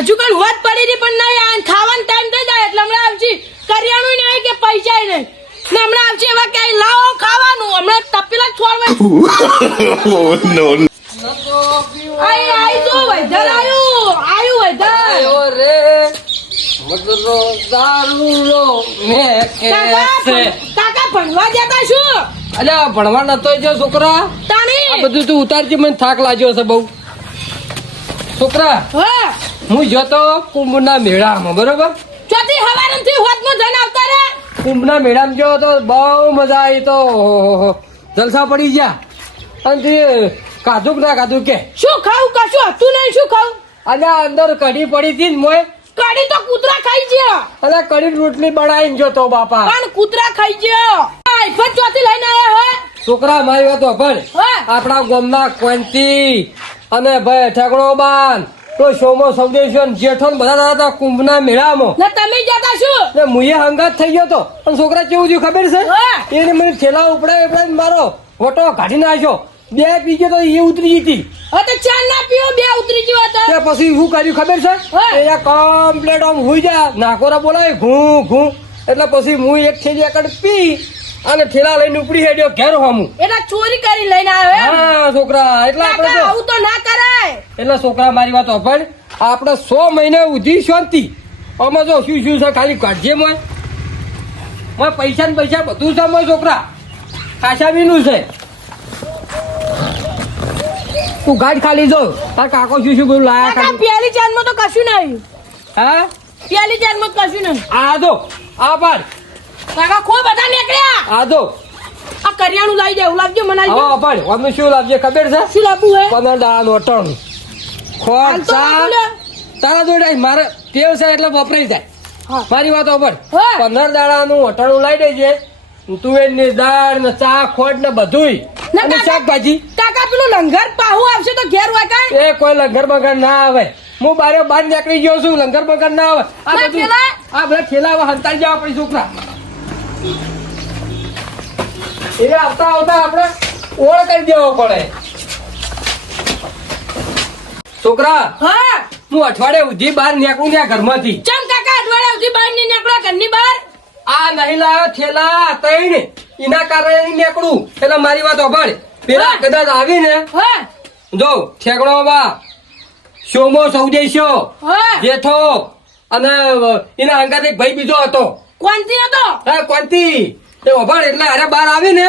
હજુ કઈ વાત પડી રહી પણ નહીં આ ખાવાનો ટાઈમ થઈ જાય એટલે હમણાં આવશે કરિયાણું નહીં કે પૈસા નહીં ને હમણાં આવશે એવા કે લાવો ખાવાનું હમણાં તપેલા છોડવા નો આઈ જો વૈધર આયુ વૈધર આયો રે મદરો દારૂલો મે કાકા ભણવા જતા શું અલ્યા ભણવા નતો જો છોકરા તાણી આ બધું તું ઉતારજે મને થાક લાગ્યો છે બહુ છોકરા હા હું જતો કુંભના મેળામાં બરોબર ચોથી હવારથી હોતમાં જઈને આવતા રે કુંભના મેળામાં ગયો તો બહુ મજા આવી તો જલસા પડી ગયા અને તે કાધુક ના કાધુક કે શું ખાવું કશું હતું નહીં શું ખાવું અલ્યા અંદર કઢી પડી હતી ને મોય કઢી તો કૂતરા ખાઈ ગયો અલ્યા કઢી રોટલી બનાવીને જોતો બાપા પણ કૂતરા ખાઈ ગયો આઈફોન ચોથી લઈને આયા હે છોકરા મારી વાત સાંભળ હા આપણા ગામના કોંતી અને ભાઈ ઠેકડો બાન તો સોમો સૌદેશ્વર જેઠો ને બધા હતા કુંભના મેળામાં ને તમે જતા શું ને મુએ હંગાત થઈ ગયો તો અને છોકરા કેવું થયું ખબર છે હા એને મને થેલા ઉપડાય મારો ફોટો કાઢી નાખ્યો બે પી ગયો તો એ ઉતરી ગઈ હતી હવે તો ચા ના પીવો બે ઉતરી ગયો હતો તે પછી શું કર્યું ખબર છે હા. એ કમ્પ્લેટ આમ હુઈ જા નાકોરા બોલાય ઘૂ ઘૂ એટલે પછી હું એક થેલી એકડ પી અને થેલા લઈને ઉપડી હેડ્યો ઘેર હોમું એના ચોરી કરી લઈને આવ્યો એમ હા છોકરા એટલે આપણે કાકા તો આવું તો ના કરાય એટલે છોકરા મારી વાત સાંભળ આપણે 100 મહિને ઉધી શાંતિ આમાં જો શું શું છે ખાલી કાઢજે મોય પૈસા ને પૈસા બધું છે મોય છોકરા ખાસા બીનું છે તું ગાડી ખાલી જો તાર કાકો શું શું બધું લાયા કાકા ખાલી પેલી જાનમાં તો કશું નહીં હા પેલી જાનમાં તો કશું નહીં આ દો આ પાર કાકા ખો બધા નીકળ્યા આ દો આ કરિયાણું લાવી દે એવું લાવજો મને હા આવજો પાડ અમે શું લાવજે ખબર છે શું લાવવું હે 15 દાડાનું અટણ હાલ તો ખોટ લાવવું લે. તારા જોડે મારે ટેવ છે એટલે વપરાઈ જાય હા મારી વાત સાંભળ હા. 15 દાડાનું અટાણું લાવી દેજે તુવેરની દાળ ને ચા ખોટ ને બધુંય ના, અને કાકા. શાકભાજી કાકા પેલું લંગર પાહુ આવશે તો ઘેર હોય કાંઈ? એ કોઈ લંગર બગર ના આવે હું બારે બહાર નીકળી ગયો છું લંગર બગર ના આવે આ ના, બધું થેલા? આ બધા થેલા હવે હંતાઈ જવા પડી છોકરા એ આવતા આવતા આપણે ઓળ કરી દેવો પડે છોકરા હા હું અઠવાડિયે સુધી બહાર નીકળું ત્યાં ઘરમાંથી ચમ કાકા અઠવાડિયા સુધી બહાર નહીં નીકળો ઘરની બહાર આ નહીં લાવ્યો થેલા તઈને એના કારણે નહીં નીકળું એટલે મારી વાત સાંભળ પેલા હા. કદાચ આવીને હા જો ઠેકડો બા સોમો સૌદેશ્યો હા જેઠો અને એના અંગાત એક ભાઈ બીજો હતો કોણથી હતો હા કોંતી એ ઓભાળ એટલે અરે બાર આવીને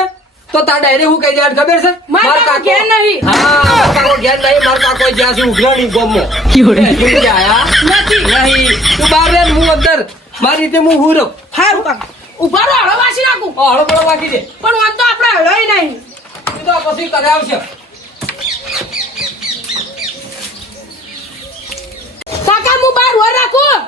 તો તાર ડાયરે હું કઈ જાય ખબર છે માર કાકો ઘેર નહીં. હા માર કાકો ઘેર નહીં માર કાકો જ્યાં છે ઉઘરાણી ગોમો આયા નથી નહીં તું બહાર રે ને હું અંદર મારી રીતે હું હું રહું હારું કાકા ઉભા રહો હળો વાસી નાખું હળો પડો વાગી દે પણ વાંધો તો આપણે હળોય નહીં એ તો પછી કરે આવશે કાકા હું બહાર હોય રાખું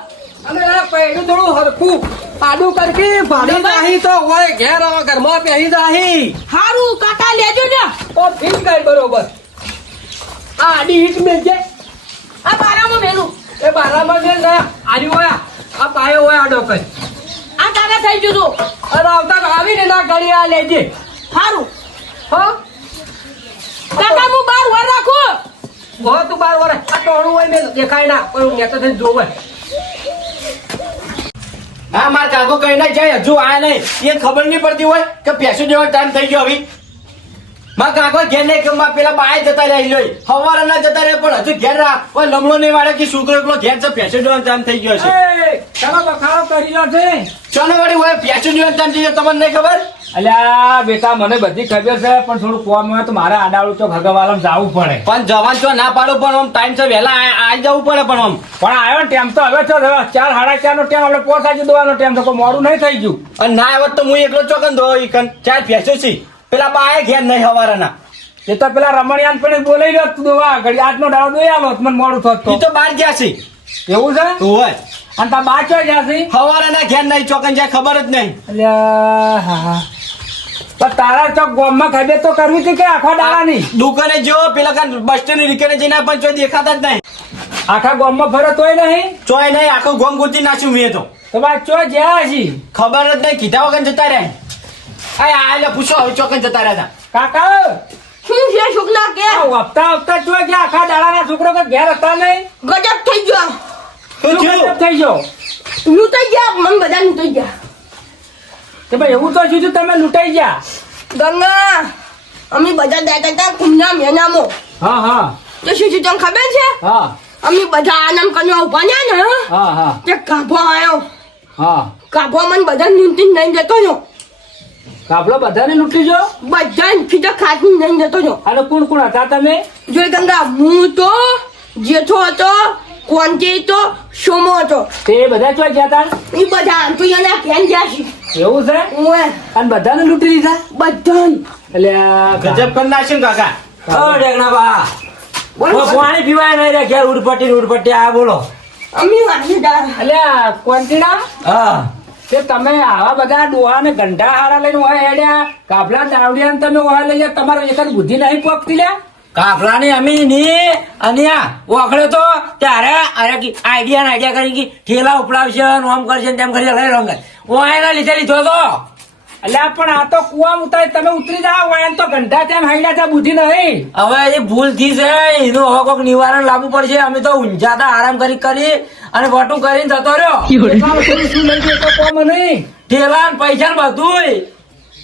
અને આ પૈડું થોડું હરખું આડું કરકી ભાડી નાહી તો હોય ઘેર આવા ઘરમાં પહેરી નાહી હારું કાકા લેજો ને તો ફીટ કર બરોબર આ આડી ઈટ મેજે આ બારામાં મેલું એ બારામાં છે ને આડી હોય આ પાયો હોય આડો કર આ કાકા થઈ જજો અને આવતા આવીને ના ગળી આ લેજે હારું હો કાકા હું બહાર હોય રાખું હો તું બાર વરે આ ટોણું હોય મેં દેખાય ના કોઈ નેતો થઈને જોવે હા માર કાકો કઈ ના જાય હજુ આયા નહીં એ ખબર નહીં પડતી હોય કે પેસો જેવો ટાઈમ થઈ ગયો હવે માર કાકો ઘેર નહીં કે માર પેલા બાય જતા રહી લો હવારે ના જતા રહે પણ હજુ ઘેર રા કોઈ લમણો નહીં વાળે કે છોકરો એકલો ઘેર છે પેસો જેવો ટાઈમ થઈ ગયો છે એ ચાલો બખાડો કરી લો છે ચાલો વાળી હોય પેસો જેવો ટાઈમ થઈ ગયો તમને નહીં ખબર અલ્યા બેટા મને બધી ખબર છે પણ થોડું કોમ હોય તો મારે આડાવડું તો ભગવાન જવું પડે પણ જવાન છો ના પાડો પણ આમ ટાઈમ છે વહેલા આવી જવું પડે પણ આમ પણ આવ્યો ને ટેમ તો હવે તો 4:30 નો ટેમ આપણે પહોંચાડી દેવાનો ટેમ તો કોઈ મોડું નહીં થઈ ગયું અને ના આવત તો હું એકલો ચોકન દો ઈકન ચાર પેસો છે પેલા બાય ઘેર નહીં હવારના એ તો પેલા રમણિયાન પણ બોલાઈ રહ્યો તું દોવા ઘડી આજનો દાડો દોઈ આલો મને મોડું થતું ઈ તો બહાર ગયા છે એવું છે હોય અને તા બાચો જ્યાં છે હવારના ઘેર નહીં ચોકન જાય ખબર જ નહીં અલ્યા હા પણ તારા ચોક ગામમાં ખબર તો કરવી હતી કે આખા દાડાની દુકાને જો પેલા કાન બસ સ્ટેન્ડ રીકને જઈને પણ ચોય દેખાતા જ નહીં આખા ગામમાં ફરે તોય નહીં ચોય નહીં આખું ગોમ ગોતી નાખ્યું મેં તો તો બા ચો જ્યાં છી ખબર જ નહીં કીધા વગર જતા રહ્યા આ એટલે પૂછો હવે ચોકન જતા રહ્યા કાકા શું છે શુક્લા કે હપ્તા હપ્તા ચો જ્યાં આખા દાડાના છોકરો કે ઘેર હતા નહીં ગજબ થઈ ગયો થઈ ગયો લૂંટાઈ ગયા મને બધા લૂંટાઈ ગયા કે ભાઈ એવું તો શું થયું તમે લૂંટાઈ ગયા ગંગા અમે બધા દાતા હતા કુંડા મેનામો હા હા તો શું શું તમને ખબર છે હા અમે બધા આનંદ કરવા ઉભા ને હા હા તે કાભો આવ્યો હા કાભો મને બધા લૂંટીને લઈને જતો રહ્યો કાબલો બધાને લૂંટી જો બધા ખીજા ખાતી લઈને જતો રહ્યો અને કોણ કોણ હતા તમે જોઈ ગંગા હું તો જેઠો હતો કોંતી તો સોમો હતો તે બધા ચો ગયા હતા એ બધા આંતુયાના ઘેન ગયા છે એવું છે ઓએ અને બધાને લૂંટી લીધા બધા એટલે આ ગજબ કરી નાખ્યું ને કાકા પાણી પીવાય નહીં રે ઘેર ઉડપટ્ટી આ બોલો અમે વાંધેદાર એટલે આ કોંતીડા હા કે તમે આવા બધા ડોહા ને ગંઢા હારા લઈને હોય હેડ્યા કાફલા દાવડિયા ને તમે હોય લઈ ગયા તમારો એક બુદ્ધિ નહીં પોકતી લ્યા કાફલાની અમી ની અને આ ઓખડે તો ત્યારે આઈડિયા કરી કે ઠેલા ઉપડાવશે ને આમ કરશે ને તેમ કરશે લઈ રંગ એના લીધે લીધો તો એટલે પણ આ તો કુવા ઉતારી તમે ઉતરી જાઓ હોય તો ગંઢા તેમ હાઈડા છે બુદ્ધિ નહીં હવે એ ભૂલ થી છે એનું હવે કોઈક નિવારણ લાવવું પડશે અમે તો ઊંઝાતા આરામ કરી અને વટું કરીને જતો રહ્યો એટલા બધું શું લઈ ગયો તો કોમ નહીં ઠેલા ને પૈસા ને બધું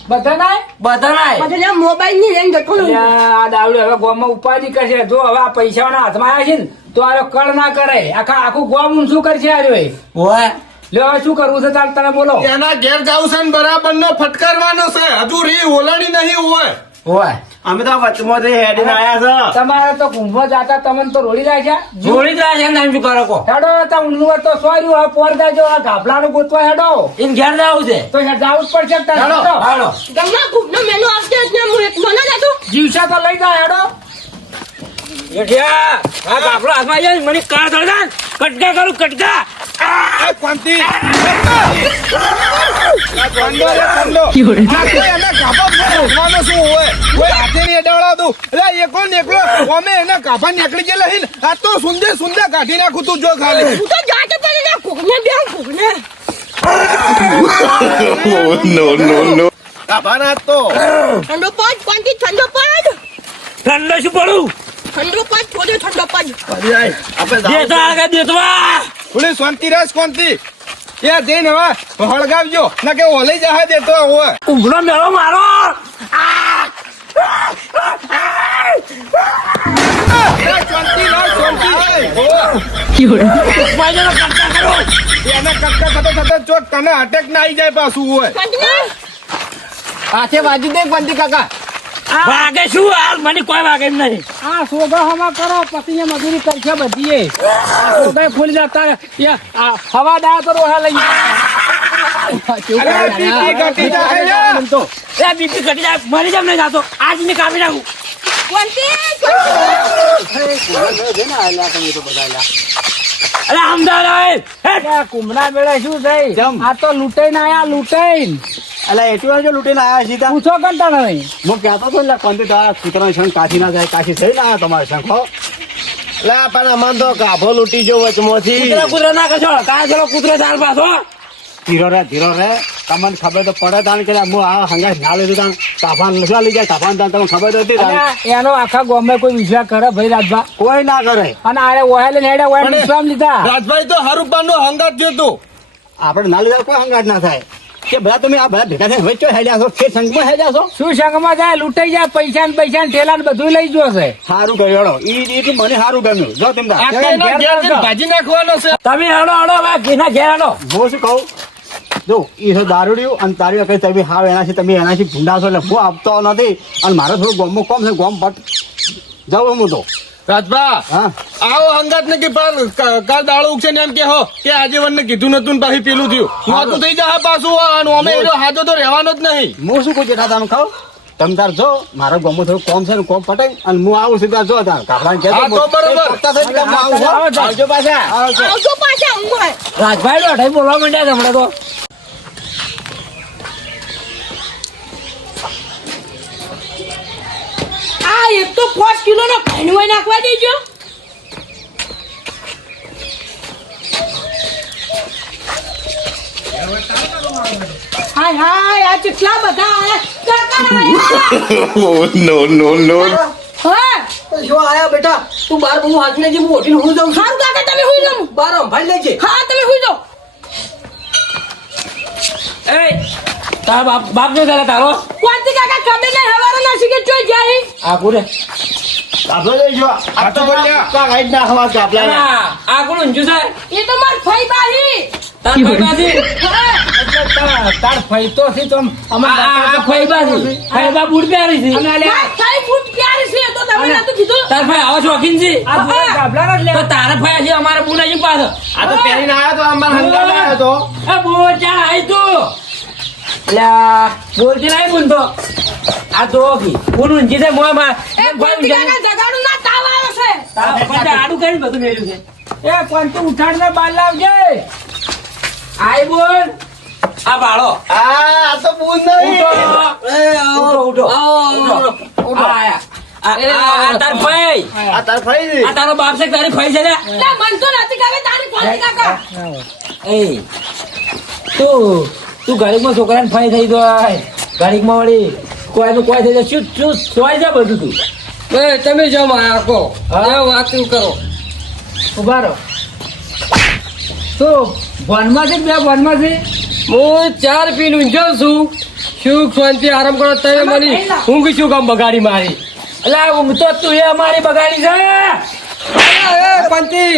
બધા ના બધા બધા મોબાઈલ ની લઈને જતો એટલે રહ્યો આ દાવડી હવે ગોમમાં ઉપાધિ કરશે જો હવે આ પૈસાના હાથમાં આવ્યા છે ને તો આ કળ ના કરે આખું ગોમ શું કરશે આ રહ્યો હોય લે હવે શું કરવું છે ચાલ તમે બોલો એના ઘેર જાવ છે ને બરાબર નો ફટકારવાનો છે હજુ રી ઓલાડી નહીં હોય અમે તો વચમાંથી હેડીને આયા છે તમારે તો કુંભો જાતા તમને તો રોડી જાય છે જોડી જ છે ને શું કરો કો હેડો તા ઊંડું તો સોર્યું હવે પોર જાજો આ ગાભલાનું ગોતવા હેડો એને ઘેર જવું છે તો હેડ જાવું જ પડશે તારે. હાલો હેડો. હાલો ગંગા કુકનો મેનુ આવશે જ ને હું એક મને જતો જીવસા તો લઈ જા હેડો એઠિયા આ કાફલો હાથમાં આવી જાય મને કાર ધરદાન કટકા કરું કટકા એ ક્વાંતિ એના કાપા ભોગવાનો શું હોય કોઈ હાથે નહીં અડાવડા દઉં એટલે એકલો ને એકલો અમે એના કાપા નીકળી ગયેલા હી ને આ તો સુંદર સુંદર કાઢી નાખું તું જો ખાલી હું તો જાતે પડે ને કુકને બે કુકને કાપાના તો ઠંડો પડ કોંતી ઠંડો પડ ઠંડો શું પડું ઠંડો પડ થોડો ઠંડો પડ આપણે દેતા આગળ દેતવા થોડી શાંતિ રાખ શાંતિ ત્યાં જઈને હવે હળગાવજો ના કે ઓલઈ જવા દેતો હોય ઉભરો મેળો મારો શાંતિ રાખ શાંતિ ભાઈનો કટકા કરો એના કટકા થતા થતા ચોટ તને અટેક ના આવી જાય પાછું હોય કોંતીને હાથે વાજી દે ક્વાંતિ કાકા વાગે શું હાલ મને કોઈ વાગે એમ નહીં આ સોગા હમા કરો પછી મજૂરી કરશે બધી સોગા ફૂલી જતા હવા ડાયા તો રોહા લઈ અરે બીપી ઘટી જાય તો એ બીપી ઘટી જાય મરી જમ નહીં જાતો આજ ને કાપી નાખું કોંતી અરે અમદાવાદ કુમરા મેળા શું થઈ આ તો લૂંટાઈને આયા લૂંટાઈને એટલે એટલી વાર જો લૂંટીને આયા સીધા પૂછો કંટા નહીં હું કહેતો હતો ને કોંતી તારા કૂતરાનો શંખ કાઢી ના જાય કાશી થઈ ને આયા તમારે શંખો એટલે પણ અમાર તો ગાભો લૂંટી ગયો વચમાંથી કૂતરા ના કરશો કાં ચલો કૂતરો ચાલ પાછો ધીરો રે તમને ખબર તો પડે તાણ કે હું આ હંગા ના લીધું તાણ તાફાન લસા લઈ જાય તાફાન તાણ તમને ખબર તો હતી તાણ. અને એનો આખા ગામમાં કોઈ વિશ્વાસ કરે ભાઈ રાજભા કોઈ ના કરે અને આરે ઓહેલ ને હેડે ઓહેલ વિશ્વાસ લીધા રાજભાઈ તો હરુપાન નો હંગાત થયો આપણે ના લીધા કોઈ હંગાટ ના થાય કે બધા તમે આ બધા ભેગા થઈને વચ્ચે હેડ્યા છો ફેર સંઘમાં હેડ્યા છો શું સંગમાં જાય લૂંટાઈ જાય પૈસા ને ઠેલા ને બધું લઈ ગયો છે સારું કર્યું ઈ મને સારું ગમ્યું જો તમે ભાજી નાખવાનો છે તમે હડો હડો હવે ઘીના ઘેર હડો હું શું કહું જો ઈ છે દારૂડિયું અને તારી કઈ તમે હાવ એનાથી તમે એનાથી ભૂંડાશો એટલે હું આપતો નથી અને મારે થોડું ગોમમાં કોમ છે ગોમ પટ જાઉં હું તો રાજભા હા આવો હંગાત ને કે કાલ દાડો ઉગશે ને એમ કે હો કે આજે વનને કીધું નતું ને પાછી પેલું થયું નતું થઈ જાય પાછું અને અમે એનો હાજો તો રહેવાનો જ નહીં હું શું કહું જેઠા તમે ખાવ તમે તાર જો મારા ગામમાં થોડું કોમ છે ને કોમ પટે અને હું આવું છું ત્યાં જો તાર કાપડા હા, તો બરોબર. આવજો પાછા આવજો પાછા ઊંઘ રાજભાઈ અઢાઈ બોલવા માંડ્યા હમણાં તો આ એક તો 5 કિલોનો ભાઈનો નાખવા દેજો હાય હાય આ કેટલા બધા આયા કાકા હા જો આયા બેટા તું બાર બહુ હાથ ને જે મોટી હું જાઉં હારું કાકા તમે હુઈ લો બાર ભાઈ લેજે હા તમે હુઈ એ તારા બાપ જો તારો કોણથી કાકા ખબર નહીં હવારે ના શીખે ચોઈ જાય આગળ રે કાપલો લઈ જો આ તો બોલ્યા કા ગાઈડ ના હવા કાપલા આગળ ઊંચું છે એ તો માર ફઈ બાહી તાર તાર ફઈતો છે તો અમાર ફઈબા બુડ પ્યારી છે માર ફઈ ફૂટ પ્યારી છે તો તમે નતું કીધું તાર ફઈ આવો શોખીન છે તો તારા ફઈ છે અમારા બુડ આજી પાછો આ તો પહેરીને આયો તો અમાર હંગાર આયો તો એ બોલ ચાલ આઈ તું લ્યા બોલ છે નહીં બુંદો આ તો કી બુન ઊંચી છે મોય માં એ કોણથી કાકા જગાડું ના તાવ આવ્યો છે તારા આડું કરીને બધું મેલ્યું છે એ કોણ તું ઉઠાડ ને બાર લાવજે આઈ બોલ આ બાળો આ તો બૂન નહીં ઉઠો આયા આ તાર ફઈ આ તાર ફરી દી આ તારો બાપ છે કે તારી ફઈ છે લે ના મન તો નથી કાવે તારી કોણથી કાકા એ તું ગરીબમાં છોકરાને ફઈ થઈ જાય ગરીબમાં વળી કોઈનું કોઈ થઈ જાય શું શું સોય છે બધું તું એ તમે જાઓ આખો હા? વાતું કરો ઉભા રહો તું વનમાં છે બે વનમાં છે હું 4 પીને ઊંઝો છું સુખ શાંતિ આરામ કરો તમે મને ઊંઘ શું કામ બગાડી મારી એટલે ઊંઘ તો તું એ અમારી બગાડી છે એ પંતી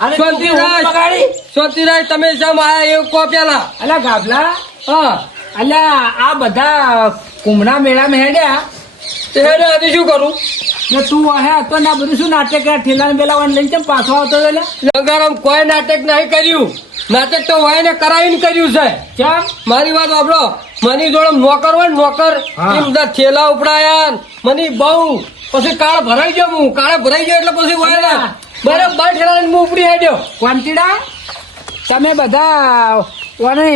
અને શાંતિ તું ઊંઘ રાજ બગાડી શાંતિ રાજ તમે જાઓ આયા એવું કો પેલા અલા ગાભલા હા અલ્યા આ બધા કુંભના મેળામાં હેડ્યા તે હેડે આજે શું કરું ને તું હે તો ના બધું શું નાટક કર્યા ઠેલા બેલા લઈને કેમ પાછો આવતો એટલે લગારમ કોઈ નાટક નહીં કર્યું નાટક તો હોય ને કરાવીને કર્યું છે કેમ મારી વાત સાંભળો મની જોડે નોકર હોય ને નોકર હા. એમ બધા થેલા ઉપડાયા મની બહુ પછી કાળ ભરાઈ ગયો હું કાળે ભરાઈ ગયો એટલે પછી હોય ને બરાબર ઠેલા હું ઉપડી આવ્યો ક્વાંટીડા તમે બધા ઓને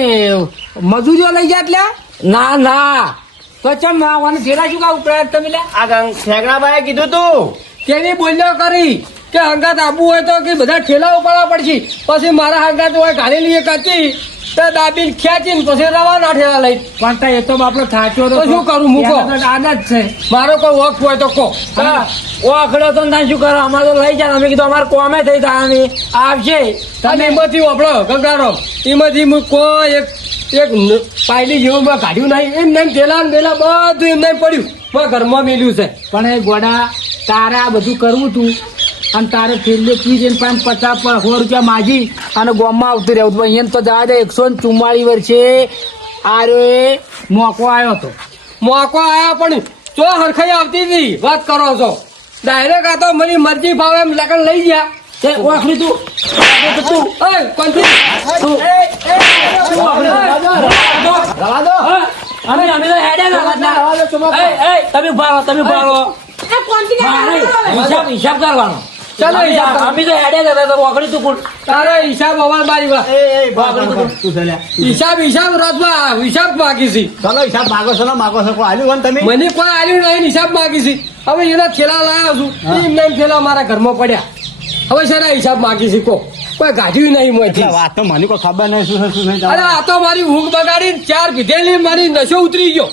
મજૂરીઓ લઈ ગયા એટલે ના ના તો ચમ ઓને ઠેલા શું કા ઉપરાય તમે લે આ ઠેકડાભાઈએ કીધું તું તેની બોલ્યો કરી કે હંગાત આબુ હોય તો કે બધા ઠેલા ઉપાડવા પડશે પછી મારા હંગાત હોય ઘાલેલી એક હતી તો દાબીને ખેંચીને પછી રવાના ઠેલા લઈ પણ તો એ તો બાપડો થાચ્યો તો શું કરું મૂકો? એનો તો આદત છે મારો કોઈ વખ હોય તો કહો ઓ આખડો તો ના શું કરો અમારે તો લઈ જાય અમે કીધું અમારે કોમે થઈ જવાની આવશે અને એમાંથી વાપરો ગંગારો એમાંથી હું કોઈ એક પાયલી જેવું મેં કાઢ્યું નહીં એમ નહીં પેલા ને પેલા બધું એમ નહીં પડ્યું મેં ઘરમાં મેલ્યું છે પણ એ ગોડા તારે આ બધું કરવું તું અને તારે છેલ્લે પીસ 50 રૂપિયા માજી અને ગોમમાં આવતું રહેવું પણ અહીંયા તો જવા દે 144 વર્ષે આ રે મોકો આવ્યો હતો મોકો આયા પણ ચો હરખાઈ આવતી હતી વાત કરો છો ડાયરેક્ટ આ તો મારી મરજી ભાવે એમ લગન લઈ ગયા તે ઓળખી તું તું એ કોણથી તું રવા દો અમે તો હેડ્યા ના તમે ભારો એ કોણથી કાકા હિસાબ કરવાનો ચાલો હિસાબ કરો. અમે તો હેડ્યા હતા તો ઓગળી તું કોણ તારો હિસાબ હવાર મારી વાત તું ચાલ્યા હિસાબ રાતમાં હિસાબ માગી છે ચાલો હિસાબ માગો છો ને માગો છો કોઈ આલ્યું હોય ને તમે મને કોઈ આવ્યું નહીં હિસાબ માગી છે હવે એના થેલા લાવ્યો છું એમ નહીં થેલા મારા ઘરમાં પડ્યા હવે શેના હિસાબ માગી છે કો કોઈ ગાઢ્યું નહીં મોંથી વાત તો મને કોઈ ખબર નહીં શું નહીં અરે આ તો મારી ઊંઘ બગાડી 4 પીધેલી મારી નશો ઉતરી ગયો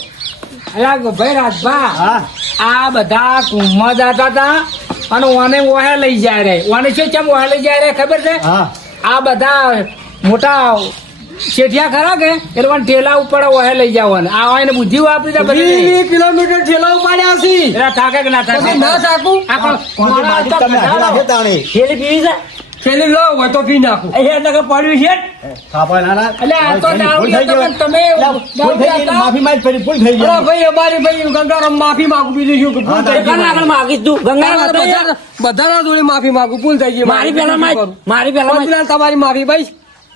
અલા ભાઈ રાજભા હા આ બધા કુંભમાં જતા હતા અને ઓને ઓહે લઈ જાય રે ઓને શું કેમ ઓહે લઈ જાય રે ખબર છે હા આ બધા મોટા શેઠિયા ખરા કે એ લોકોને ઠેલા ઉપર ઓહે લઈ જાવ આ એને બુદ્ધિ વાપરી દે બધી 20 કિલોમીટર થેલા ઉપાડ્યા છે એરા થાકે કે ના પછી થાકે ના થાકું આ પણ કોણ માજી તમે હાજર રાખે તાણી થેલી પીવી છે થેલી લો હોય તો પી નાખું અહીંયા નકર પડ્યું છે થાપા ના ના એટલે આ તો ભૂલ થઈ દારૂ ગઈ. તમે ભૂલ થઈ ગઈ માફી માંગ ફરી ભૂલ થઈ અરે ગઈ ભાઈ અમારી ભાઈ ગંગારામ માફી માંગુ બીજું શું કે ભૂલ થઈ ગઈ આગળ માગીશ તું ગંગા બધાના જોડે માફી માંગુ ભૂલ થઈ ગઈ મારી પેલા પેલા તમારી માફી ભાઈ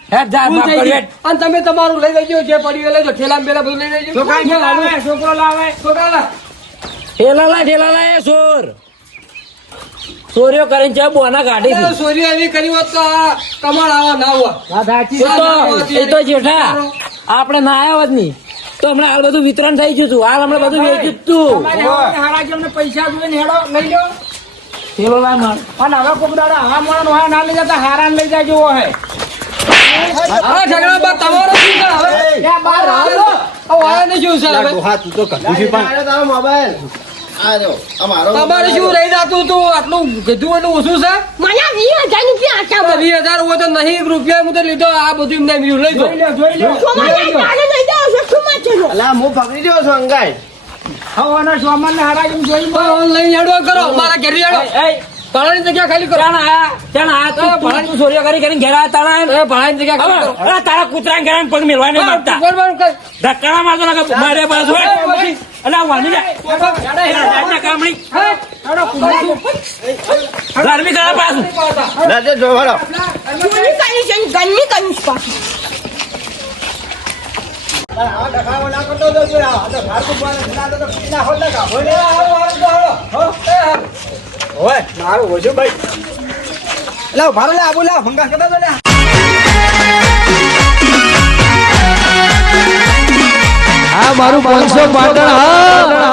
હેડ જા ભૂલ બાપ થઈ ગઈ. કરી અને તમે તમારું લઈ લેજો જે પડ્યું એ લેજો ઠેલા બેલા બધું લઈ લેજો છોકરો લાવે છોકરા લાવ. ઠેલા લાય સોર ચોરીઓ કરીને ચા બોના કાઢી એ સોરી એવી કરી હોત તો આ તમારા આવા ના હોત. એ તો જેઠા આપણે ના આવ્યા જ નહીં તો હમણાં હાલ બધું વિતરણ થઈ ગયું હતું હાલ હમણાં બધું વેચ્યું તું પૈસા હેડો લઈ લો પેલો લાય માર અને હવે કોક દાડા હા માણસ હા ના લઈ જતા હારાન લઈ જાય જેવો હે આ ઝઘડા બાદ તમારો શું છે હવે? લે બાર હાલો. આ વાળાને શું છે હવે? હા તું તો કદી પણ તારો મોબાઈલ આ જો અમારો તમારે શું રહી જાતું હતું આટલું કીધું એટલું ઓછું છે મને 20,000 રૂપિયા આપ્યા આ 20,000 હોય તો નહીં રૂપિયા હું તો લીધો આ બધું એમને લઈ દો જોઈ લો ચોમાસાની કાલે લઈ જાઓ અલા હું પકડી રહ્યો છું અંગાઈ હવાના સોમવારને હરાજીને જોઈ ઓનલાઈન હેડવા કરો મારા ઘેર હેડો ભાડાની જગ્યા ખાલી કરો તું ચોરીઓ કરી કરીને ઘેર આવ્યા તાણા એ ભાડાની જગ્યા ખાલી કરો અરે તારા કૂતરા ઘેર આવીને પગ મેળવા નહીં માંગતા બરાબર કઈ ધક્કાના મારતો લાગે મારે પાસ હોય અલા વાંધી જા કામણી ધાર્મિક કરા પાછું રાજે જો વળો ચોરી કરી છે ગરમી કરી છે પાછી મારું ઓછું ભાઈ લાવ ભારો લે આબુ લાવ ભંગા કરતા તો લે આ મારું 500 પાટણ હા